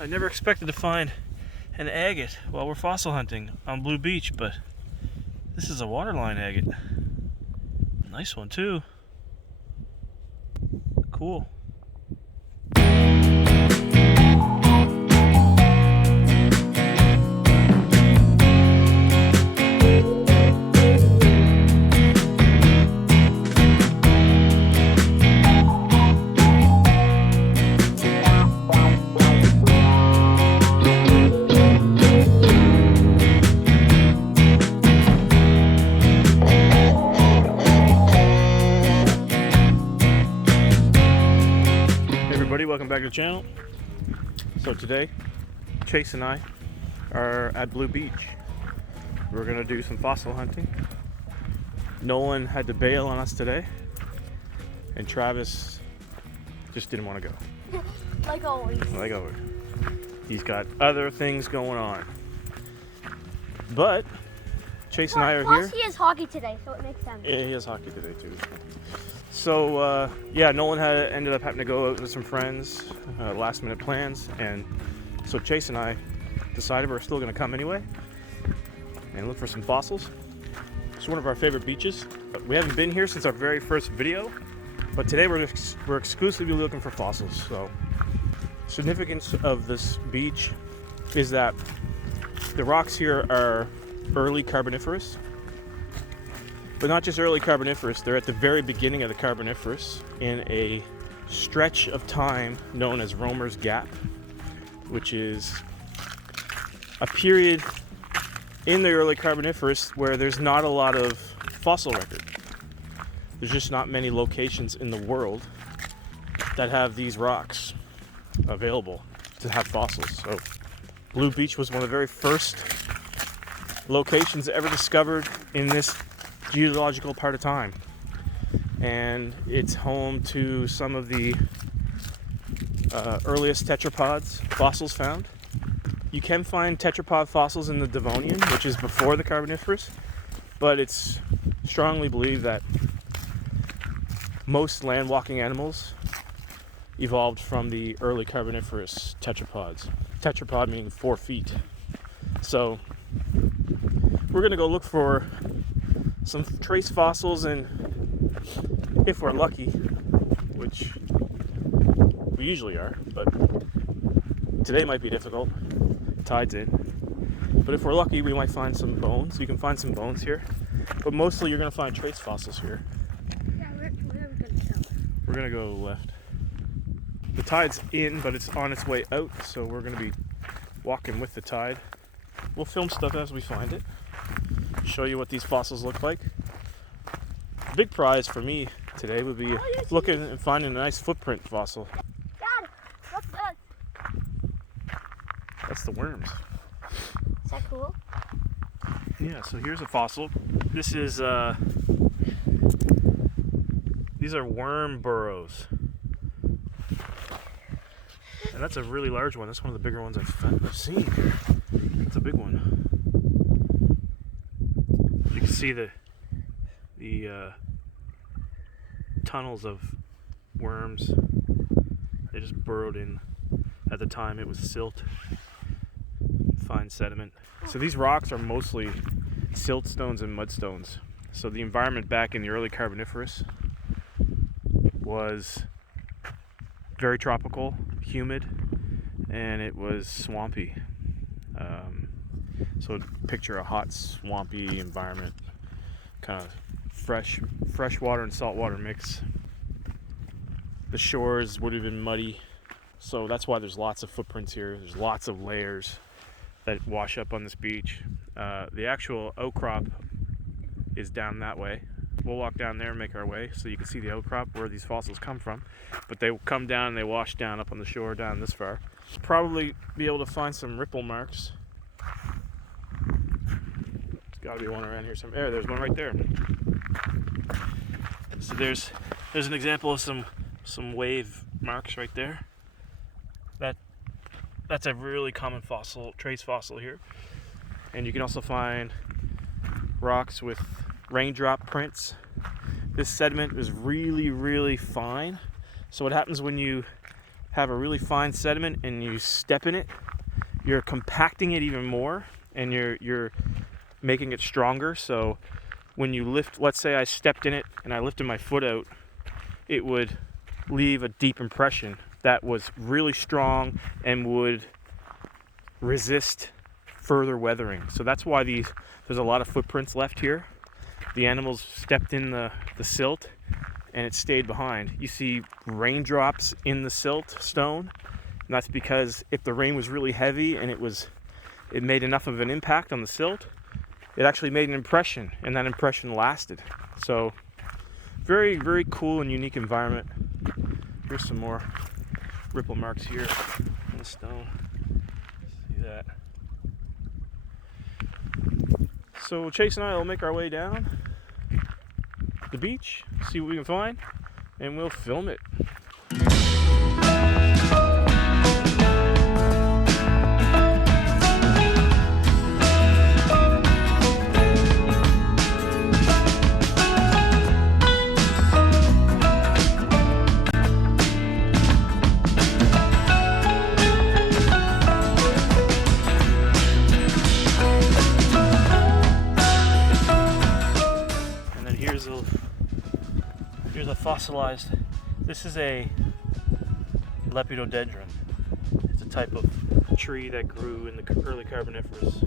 I never expected to find an agate while we're fossil hunting on Blue Beach, but this is a waterline agate. Nice one too. Cool. Welcome back to the channel. So today, Chase and I are at Blue Beach. We're gonna do some fossil hunting. Nolan had to bail on us today, and Travis just didn't want to go. Like always. Like always. He's got other things going on. But Chase and I are here. Plus he has hockey today, so it makes sense. Yeah, he has hockey today too. So yeah, Nolan ended up having to go out with some friends, last minute plans, and so Chase and I decided we're still going to come anyway and look for some fossils. It's one of our favorite beaches. We haven't been here since our very first video, but today we're exclusively looking for fossils. So significance of this beach is that the rocks here are early Carboniferous. But not just early Carboniferous, they're at the very beginning of the Carboniferous in a stretch of time known as Romer's Gap, which is a period in the early Carboniferous where there's not a lot of fossil record. There's just not many locations in the world that have these rocks available to have fossils. So Blue Beach was one of the very first locations ever discovered in this geological part of time, and it's home to some of the earliest tetrapods fossils found. You can find tetrapod fossils in the Devonian, which is before the Carboniferous, but it's strongly believed that most land-walking animals evolved from the early Carboniferous tetrapods. Tetrapod meaning 4 feet. So we're gonna go look for some trace fossils, and if we're lucky, which we usually are, but today might be difficult, tide's in, but if we're lucky we might find some bones. You can find some bones here, but mostly you're going to find trace fossils here. Yeah, where are we going to go? We're going to go left. The tide's in, but it's on its way out, so we're going to be walking with the tide. We'll film stuff as we find it, show you what these fossils look like. The big prize for me today would be looking and finding a nice footprint fossil. Dad, what's this? That's the worms. Is that cool? Yeah, so here's a fossil. This is these are worm burrows. And that's a really large one. That's one of the bigger ones I've seen. It's a big one. You can see the tunnels of worms. They just burrowed in. At the time it was silt, fine sediment. So these rocks are mostly siltstones and mudstones. So the environment back in the early Carboniferous was very tropical, humid, and it was swampy. So picture a hot, swampy environment, kind of fresh water and salt water mix. The shores would have been muddy, so that's why there's lots of footprints here. There's lots of layers that wash up on this beach. The actual outcrop is down that way. We'll walk down there and make our way so you can see the outcrop where these fossils come from. But they come down and they wash down up on the shore down this far. Probably be able to find some ripple marks. There's got to be one around here somewhere. There's one right there. So there's an example of some wave marks right there. That's a really common fossil, trace fossil here. And you can also find rocks with raindrop prints. This sediment is really, really fine. So what happens when you have a really fine sediment and you step in it, you're compacting it even more, and you're making it stronger. So when you lift, let's say I stepped in it and I lifted my foot out, it would leave a deep impression that was really strong and would resist further weathering. So that's why there's a lot of footprints left here. The animals stepped in the silt and it stayed behind. You see raindrops in the silt stone, and that's because if the rain was really heavy and it made enough of an impact on the silt, it actually made an impression, and that impression lasted. So very, very cool and unique environment. Here's some more ripple marks here on the stone. See that? So Chase and I will make our way down the beach, see what we can find, and we'll film it. Here's a fossilized, this is a lepidodendron. It's a type of tree that grew in the early Carboniferous.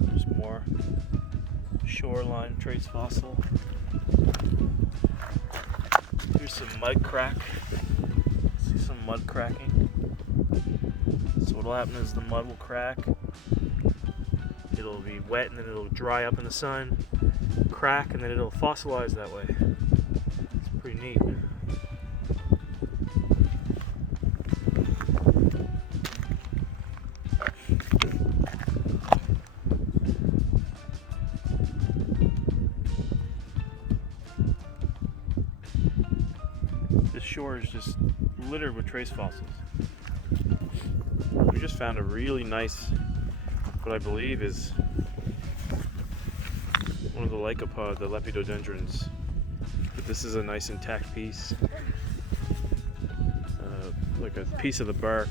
There's more shoreline trace fossil. Here's some mud crack. See some mud cracking. So what'll happen is the mud will crack. It'll be wet and then it'll dry up in the sun, crack, and then it'll fossilize that way. It's pretty neat. This shore is just littered with trace fossils. We just found a really nice, what I believe is one of the lycopod, the lepidodendrons. But this is a nice intact piece, like a piece of the bark.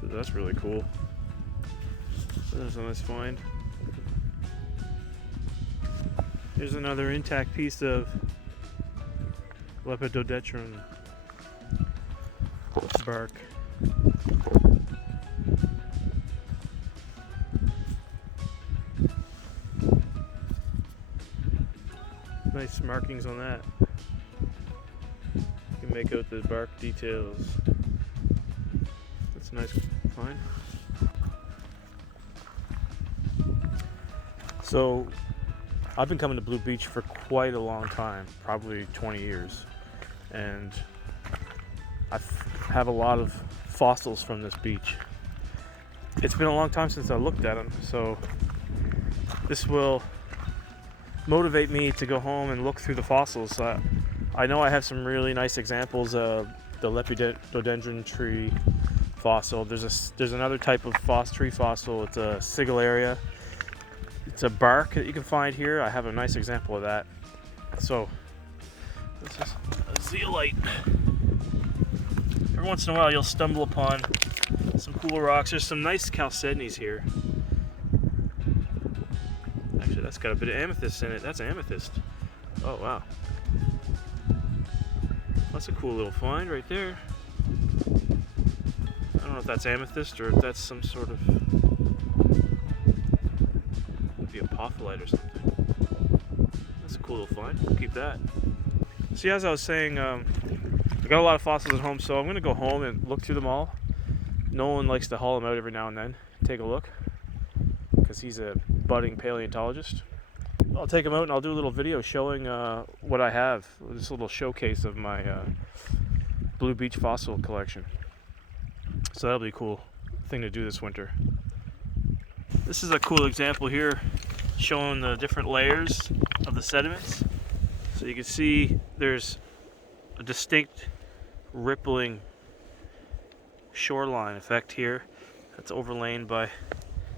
So that's really cool. There's a nice find. Here's another intact piece of lepidodendron bark. Nice markings on that. You can make out the bark details. That's a nice find. So I've been coming to Blue Beach for quite a long time, probably 20 years, and I have a lot of fossils from this beach. It's been a long time since I looked at them, so this will motivate me to go home and look through the fossils. I know I have some really nice examples of the lepidodendron tree fossil. There's another type of tree fossil. It's a sigillaria. It's a bark that you can find here. I have a nice example of that. So this is a zeolite. Every once in a while you'll stumble upon some cool rocks. There's some nice chalcedonies here. Actually, that's got a bit of amethyst in it. That's amethyst. Oh wow. That's a cool little find right there. I don't know if that's amethyst or if that's some sort of apophyllite or something. That's a cool little find. We'll keep that. See, as I was saying, I got a lot of fossils at home, so I'm going to go home and look through them all. Nolan likes to haul them out every now and then, take a look, because he's a budding paleontologist. I'll take them out and I'll do a little video showing what I have, this little showcase of my Blue Beach fossil collection. So that'll be a cool thing to do this winter. This is a cool example here showing the different layers of the sediments. So you can see there's a distinct rippling shoreline effect here that's overlain by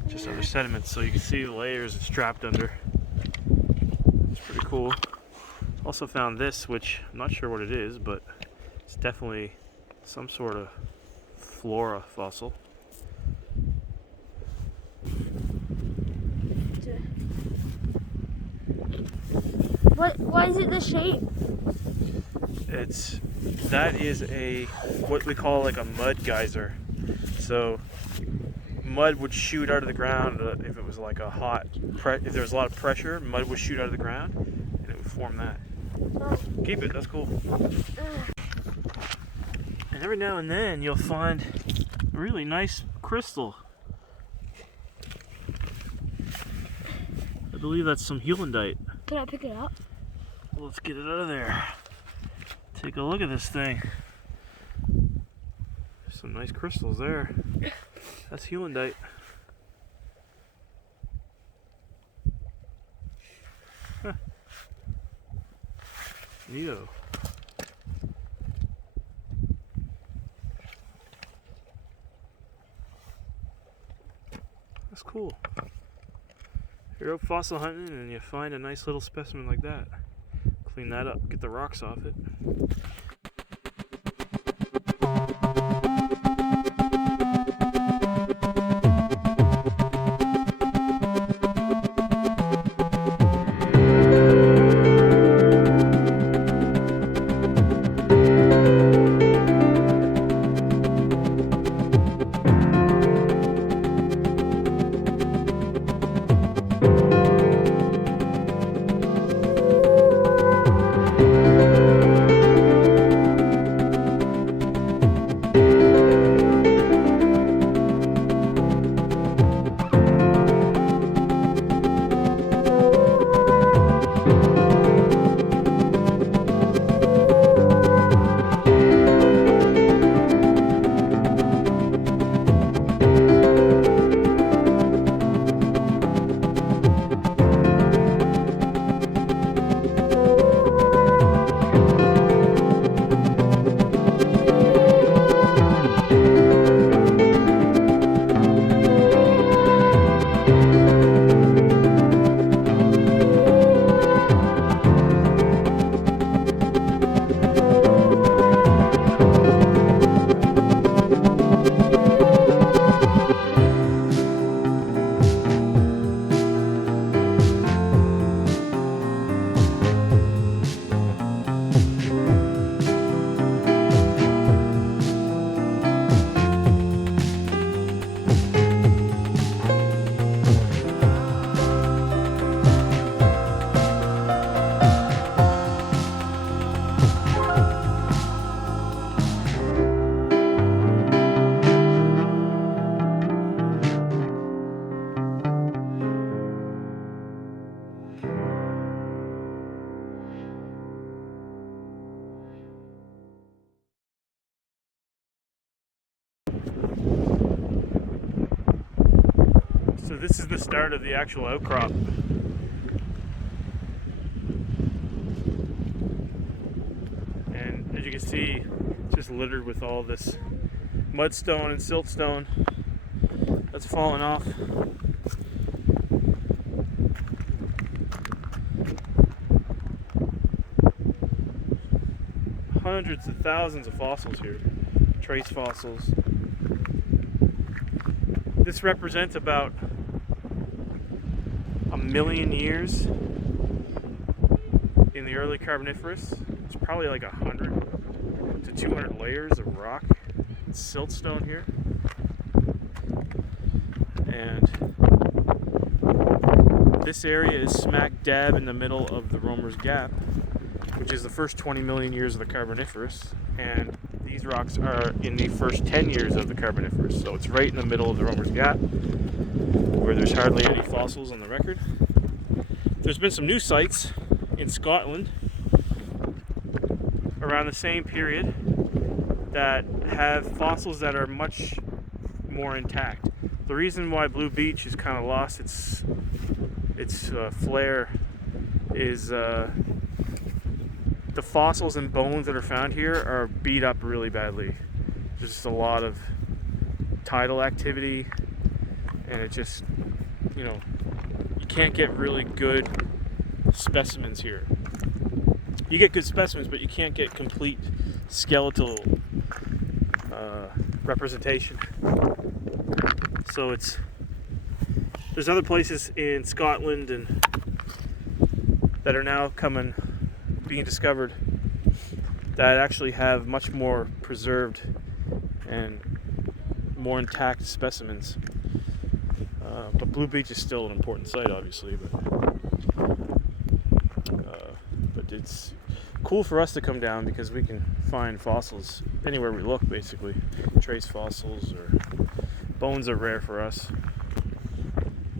just other sediments, so you can see the layers it's trapped under. It's pretty cool. Also found this, which I'm not sure what it is, but it's definitely some sort of flora fossil. Why is it the shape? That is what we call like a mud geyser. So mud would shoot out of the ground if it was like if there was a lot of pressure, mud would shoot out of the ground and it would form that. Keep it, that's cool. And every now and then you'll find a really nice crystal. I believe that's some helandite. Can I pick it up? Let's get it out of there. Take a look at this thing. There's some nice crystals there. That's helandite. Huh. Neato. That's cool. You're out fossil hunting and you find a nice little specimen like that. Clean that up, get the rocks off it. So this is the start of the actual outcrop. And as you can see, it's just littered with all this mudstone and siltstone that's fallen off. Hundreds of thousands of fossils here, trace fossils. This represents about 1 million years in the early Carboniferous. It's probably like 100 to 200 layers of rock and siltstone here. And this area is smack dab in the middle of the Romer's Gap, which is the first 20 million years of the Carboniferous. And these rocks are in the first 10 years of the Carboniferous. So it's right in the middle of the Romer's Gap, where there's hardly any fossils on the record. There's been some new sites in Scotland around the same period that have fossils that are much more intact. The reason why Blue Beach is kind of lost its flair is the fossils and bones that are found here are beat up really badly. There's just a lot of tidal activity, and it just, you know, you can't get really good specimens here. You get good specimens, but you can't get complete skeletal representation. So there's other places in Scotland and that are now being discovered that actually have much more preserved and more intact specimens. But Blue Beach is still an important site, obviously. But it's cool for us to come down because we can find fossils anywhere we look, basically. Trace fossils or bones are rare for us.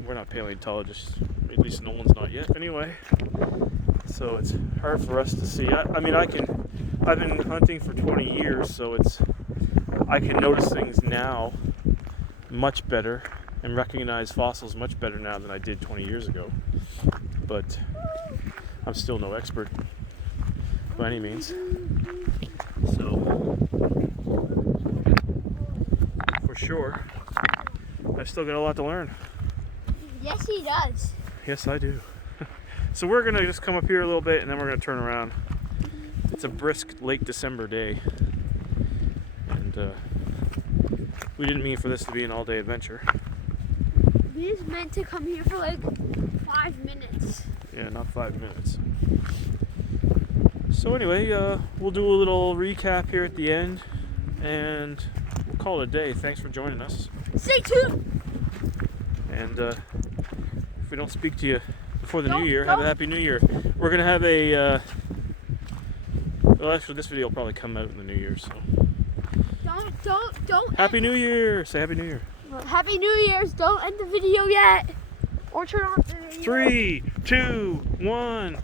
We're not paleontologists, at least no one's not yet anyway. So it's hard for us to see. I've been hunting for 20 years, so I can notice things now much better and recognize fossils much better now than I did 20 years ago. But I'm still no expert by any means. So for sure, I've still got a lot to learn. Yes, he does. Yes, I do. So we're gonna just come up here a little bit and then we're gonna turn around. It's a brisk late December day, and we didn't mean for this to be an all-day adventure. We just meant to come here for like 5 minutes. Yeah, not 5 minutes. So anyway, we'll do a little recap here at the end, and we'll call it a day. Thanks for joining us. Stay tuned. And if we don't speak to you before the new year, have a happy new year. We're gonna have a well, actually this video will probably come out in the new year, so Don't happy new year. Say happy new year. Happy New Year's. Don't end the video yet, or turn off the video. 3, 2, 1.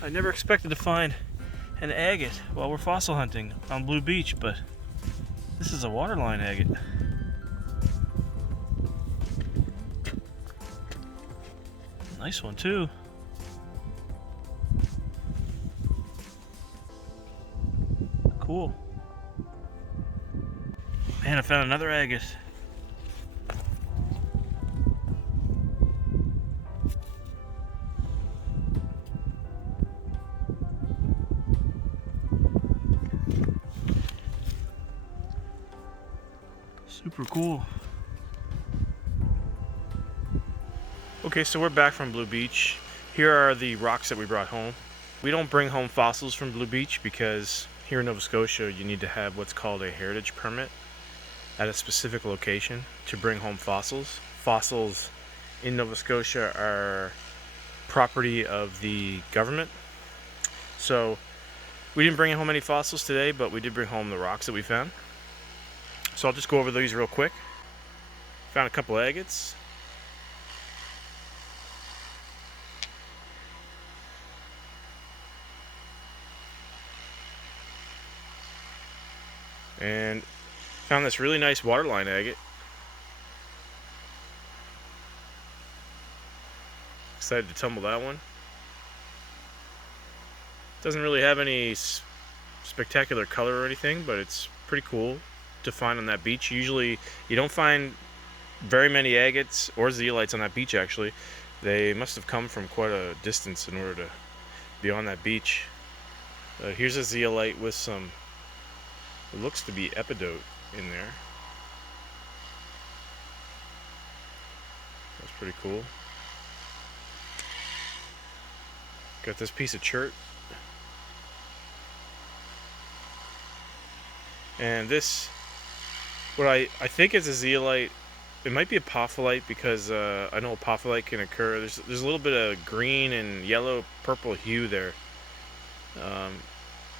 I never expected to find an agate while we're fossil hunting on Blue Beach, but this is a waterline agate. Nice one too. Cool. Man, I found another agate. Super cool. Okay, so we're back from Blue Beach. Here are the rocks that we brought home. We don't bring home fossils from Blue Beach because here in Nova Scotia you need to have what's called a heritage permit at a specific location to bring home fossils. Fossils in Nova Scotia are property of the government. So we didn't bring home any fossils today, but we did bring home the rocks that we found. So I'll just go over these real quick. Found a couple agates. And found this really nice waterline agate. Excited to tumble that one. Doesn't really have any spectacular color or anything, but it's pretty cool to find on that beach. Usually you don't find very many agates or zeolites on that beach actually. They must have come from quite a distance in order to be on that beach. Here's a zeolite with some, it looks to be epidote in there. That's pretty cool. Got this piece of chert. And this, what I think is a zeolite. It might be a apophyllite because I know apophyllite can occur. There's a little bit of green and yellow, purple hue there.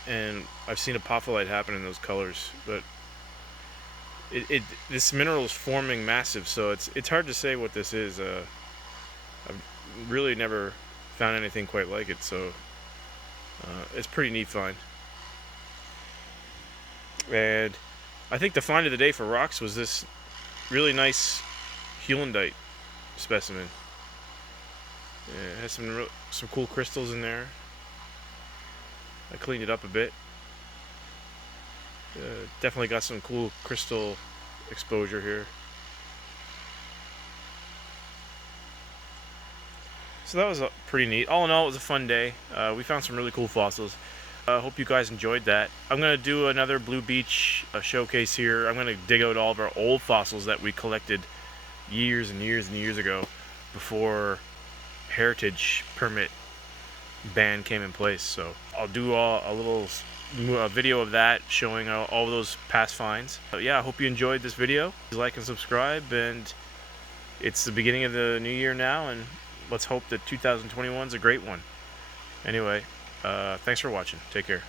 And I've seen apophyllite happen in those colors, but this mineral is forming massive, so it's hard to say what this is. I've really never found anything quite like it, so it's a pretty neat find. And I think the find of the day for rocks was this really nice heulandite specimen. Yeah, it has some cool crystals in there. I cleaned it up a bit. Definitely got some cool crystal exposure here. So that was pretty neat. All in all, it was a fun day. We found some really cool fossils. I hope you guys enjoyed that. I'm going to do another Blue Beach showcase here. I'm going to dig out all of our old fossils that we collected years and years and years ago before heritage permit ban came in place. So I'll do a little video of that showing all those past finds. Yeah, I hope you enjoyed this video. Please like and subscribe, and it's the beginning of the new year now, and let's hope that 2021 is a great one. Anyway, thanks for watching. Take care.